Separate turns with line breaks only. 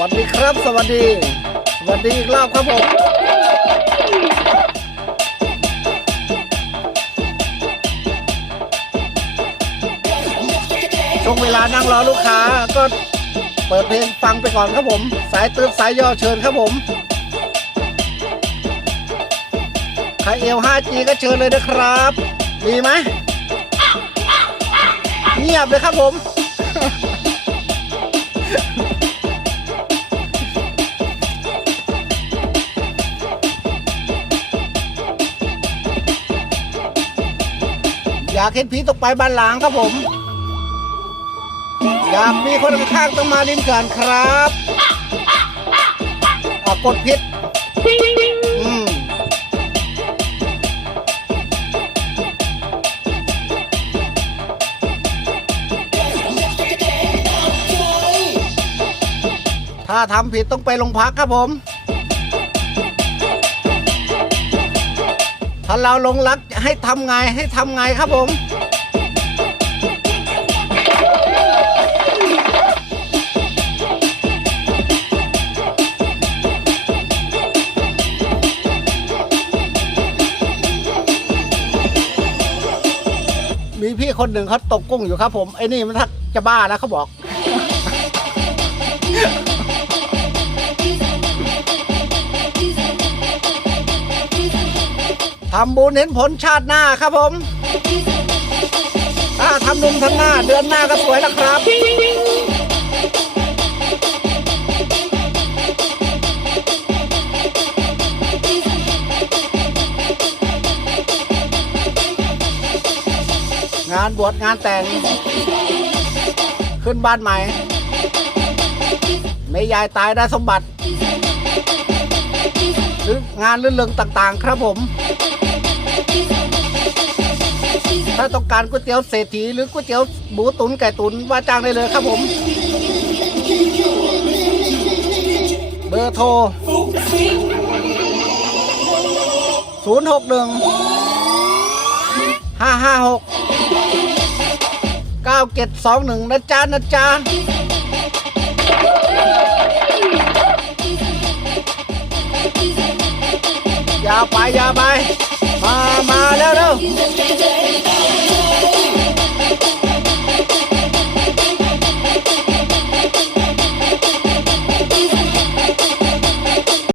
วัสดีครับ สวัสดี สวัสดีอีกรอบครับผมช่วงเวลานั่งรอลูกค้าก็เปิดเพลงฟังไปก่อนครับผม สายตื้นสายย่อเชิญครับผมใครเอล 5G ก็เชิญเลยนะครับ ดีไหมเงียบเลยครับผม อยากเห็นผีตกไปบ้านหลังครับผม อยากมีคนข้างต้องมาลิ้นกันครับอะกดพิษอืมถ้าทำผิดต้องไปโรงพักครับผม ถ้าเราลงรักให้ทำไงให้ทำไงครับผม มีพี่คนหนึ่งเขาตกกุ้งอยู่ครับผมไอ้นี่มันทักจะบ้าแล้วเขาบอก ทำบุญเห็นผลชาติหน้าครับผมถ้าทำนุมทำหน้า เดือนหน้าก็สวยแล้วครับงานบวชงานแต่ง ขึ้นบ้านใหม่แม่ยายตายได้สมบัติ หรืองานลื่นเริงต่างๆ ครับผม ถ้าต้องการก๋วยเตี๋ยวเศรษฐีหรือก๋วยเตี๋ยวหมูตุ๋นไก่ตุ๋นว่าจ้างได้เลยครับผม เบอร์โทร 0 6 1 5 5 6 9 7 2 1 นะจ๊ะนะจ๊ะอย่าไปอย่าไป มา มาแล้วเร็ว